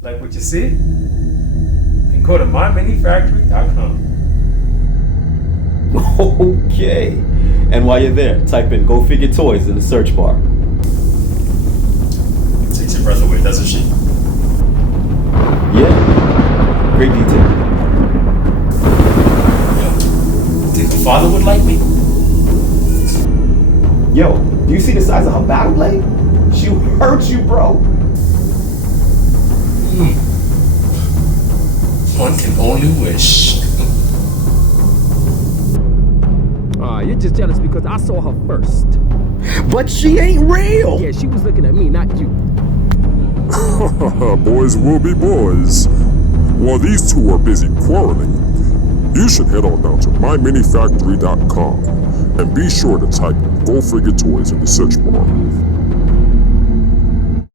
Like what you see? Then go to myminifactory.com. Okay. And while you're there, type in Go Figure Toys in the search bar. Takes your breath away, doesn't she? Yeah. Great detail. Yo, think her father would like me? Yo, do you see the size of her battle blade? She'll hurt you, bro. One can only wish. You're just jealous because I saw her first. But she ain't real. Yeah, she was looking at me, not you. Boys will be boys. While these two are busy quarreling, you should head on down to myminifactory.com and be sure to type Go Figure Toys in the search bar.